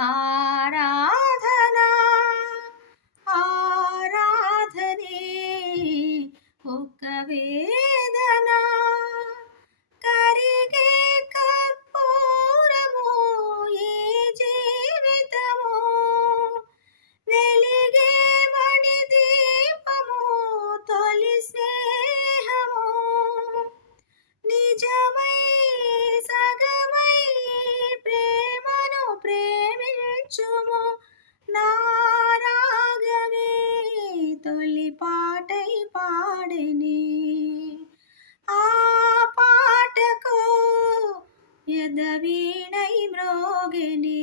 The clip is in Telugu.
ఆరాధనా ఆరాధనే ఒక్క వేదన కరిగే కర్పూరము ఈ జీవితము వెలిగే మణి దీపము తొలి స్నేహము నిజమై సగమై ప్రేమను ప్రేమించుము నా రాగమే తొలి పాటై పాడెని ఆ పాటకు ఎదవీణై మ్రోగెని